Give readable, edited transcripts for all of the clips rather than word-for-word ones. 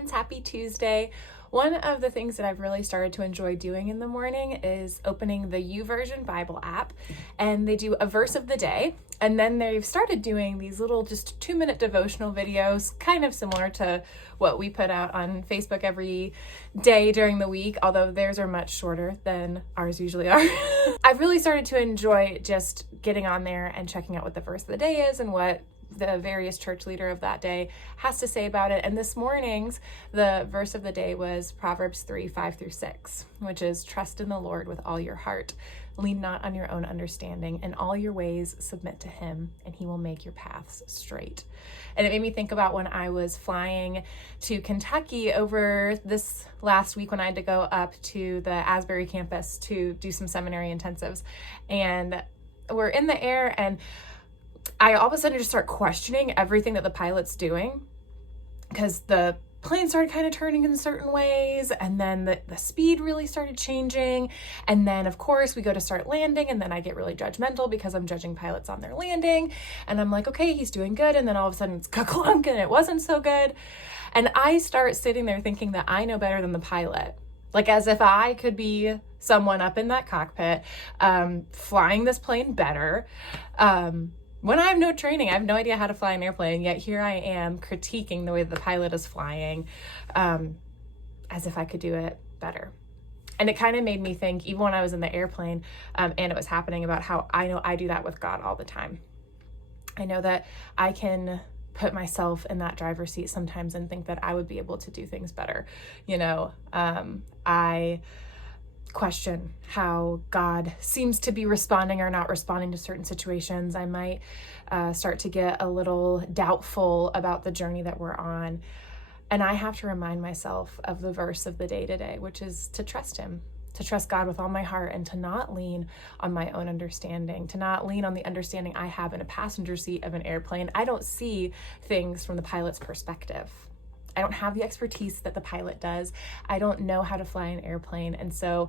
friends, happy Tuesday. One of the things that I've really started to enjoy doing in the morning is opening the YouVersion Bible app, and they do a verse of the day, and then they've started doing these little just 2-minute devotional videos, kind of similar to what we put out on Facebook every day during the week, although theirs are much shorter than ours usually are. I've really started to enjoy just getting on there and checking out what the verse of the day is and what the various church leader of that day has to say about it. And this morning's, the verse of the day was Proverbs 3:5-6, which is, trust in the Lord with all your heart. Lean not on your own understanding. In all your ways submit to him, and he will make your paths straight. And it made me think about when I was flying to Kentucky over this last week when I had to go up to the Asbury campus to do some seminary intensives. And we're in the air, and I all of a sudden just start questioning everything that the pilot's doing, because the plane started kind of turning in certain ways, and then the speed really started changing. And then, of course, we go to start landing, and then I get really judgmental because I'm judging pilots on their landing. And I'm like, okay, he's doing good. And then all of a sudden it's ka-clunk, and it wasn't so good. And I start sitting there thinking that I know better than the pilot. Like, as if I could be someone up in that cockpit, flying this plane better. When I have no training, I have no idea how to fly an airplane, yet here I am critiquing the way the pilot is flying, as if I could do it better. And it kind of made me think, even when I was in the airplane, and it was happening, about how I know I do that with God all the time. I know that I can put myself in that driver's seat sometimes and think that I would be able to do things better. I question how God seems to be responding or not responding to certain situations. I might start to get a little doubtful about the journey that we're on. And I have to remind myself of the verse of the day today, which is to trust him, to trust God with all my heart, and to not lean on my own understanding, to not lean on the understanding I have in a passenger seat of an airplane. I don't see things from the pilot's perspective. I don't have the expertise that the pilot does. I don't know how to fly an airplane. And so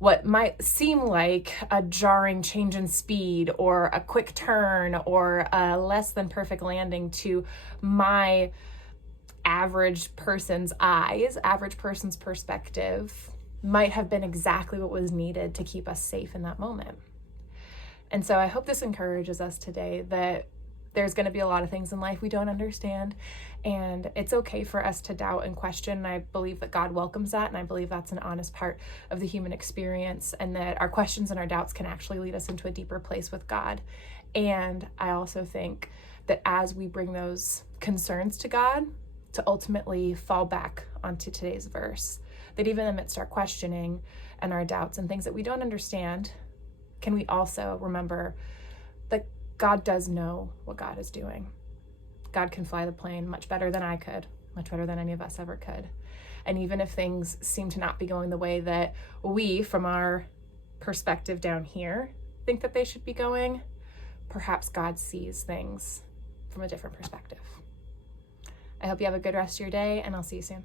what might seem like a jarring change in speed or a quick turn or a less than perfect landing to my average person's eyes, average person's perspective, might have been exactly what was needed to keep us safe in that moment. And so I hope this encourages us today that there's going to be a lot of things in life we don't understand, and it's okay for us to doubt and question. And I believe that God welcomes that, and I believe that's an honest part of the human experience, and that our questions and our doubts can actually lead us into a deeper place with God. And I also think that as we bring those concerns to God, to ultimately fall back onto today's verse, that even amidst our questioning and our doubts and things that we don't understand, can we also remember that God does know what God is doing. God can fly the plane much better than I could, much better than any of us ever could. And even if things seem to not be going the way that we, from our perspective down here, think that they should be going, perhaps God sees things from a different perspective. I hope you have a good rest of your day, and I'll see you soon.